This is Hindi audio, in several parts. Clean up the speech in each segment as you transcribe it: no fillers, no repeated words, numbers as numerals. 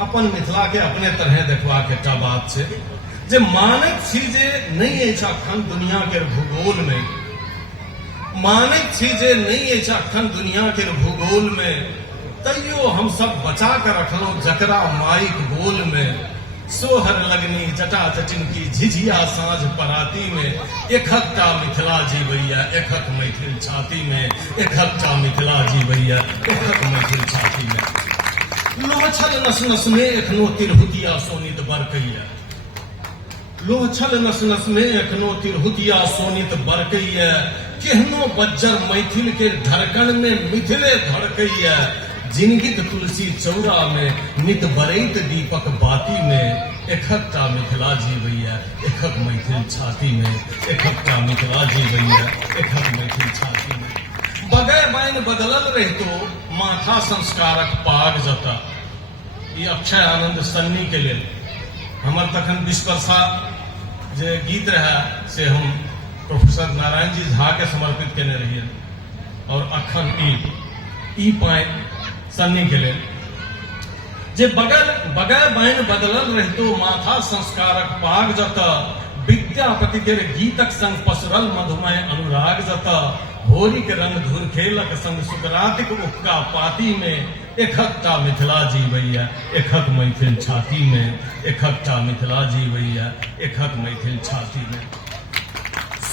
अपन मिथिला के अपने तरह देखवा के एकटा बात छै जे मानैत छी जे नहीं अछि अखन दुनिया के भूगोल में, मानैत छी जे नहीं अछि अखन दुनिया के भूगोल में, तैयो हम सब बचा के रखलौं जकरा माइक बोल में। सोहर लगनी जटा जटिन की झिझिया साँझ पराती में, एकहकटा मिथिला जीवैया एकहक मैथिल छाती में, एकहकटा मिथिला जीवैया एकहक मैथिल छाती में। लोहछल नस नस में एखनो तिरहुतिया सोनित बरकैया, लोहछल नस नस में एखनो तिरहुतिया सोनित बरकैया। केहनो बज्जर मैथिल के धड़कन में मिथिले धड़कैया। जिनगित तुलसी चौरा में नित बरैत दीपक बाती में, एकहकटा मिथिला जीवैया एकहक मैथिल छाती में, एकहकटा मिथिला जीवैया एकहक मैथिल छाती में। बगै बाइन बदलल रहितो माथा संस्कारक पाग जता। ई अक्षय आनंद सन्नी के लेल हमर तखन 20 वर्षा जे गीत रहा से हम प्रोफेसर नारायण जी झा के समर्पित केने रहिए, और अखन ई पाए सन्नी के लेल जे बगै बाइन बदलल रहितो माथा संस्कारक पाग जता। विद्यापति के गीतक संग पसरल मधुमय अनुराग जता। होरी के रंग धुर खेलक संग सुकरातिक उपका पाती में, एकहकटा मिथिला जीवैया एकहक मैथिल छाती में, एकहकटा मिथिला जीवैया एकहक मैथिल छाती में।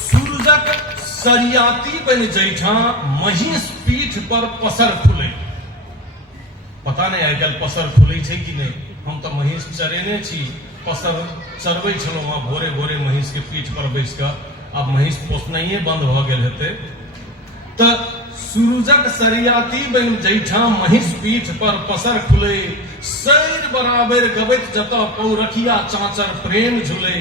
सूरजक सरियाती बन जैठा महिष पीठ पर पसर फुलै। पता नहीं आइ काल्हि पसर खुलै छै कि नहीं, हम तो महिष चरेने छी, पसर चरबै छलहुँ वहाँ भोरे भोरे महिष के पीठ पर बैस कऽ। आब महिष पोसनाइए बंद भऽ गेल हेतै। तऽ सूरजक सरियाती बन जैठा महिष पीठ पर पसर खुलै। सैर बराबर गबैत जतऽ पौरखिया चाँचर प्रेम झुलै।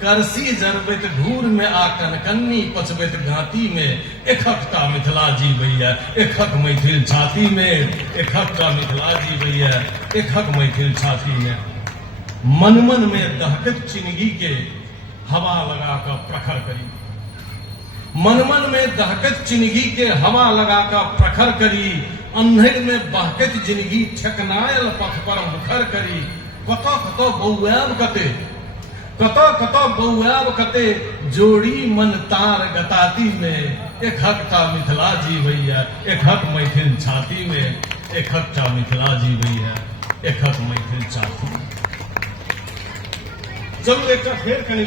करसी जरबैत घूर में आ कनकन्नी पचबैत घाटी में, एकहकटा मिथिला जीवैया एकहक मैथिल छाती में, एकहकटा मिथिला जीवैया एकहक मैथिल छाती में। मन मन में दहकत चिनगी के हवा लगा कर प्रखर करी, मन मन में दहकत चिनगी के हवा लगा कर प्रखर करी। अन्हर में बहकत जिंदगी ठेकनायल पथ पर मुखर करी। कतऽ कतऽ बौआब कते, कतऽ कतऽ बौआब कते, जोड़ी मन तार गताती में, एकहकटा मिथिला जीवैया एकहक मैथिल छाती में, एकहकटा मिथिला जीवैया एकहक मैथिल छाती में। चलू एकटा फेर कनि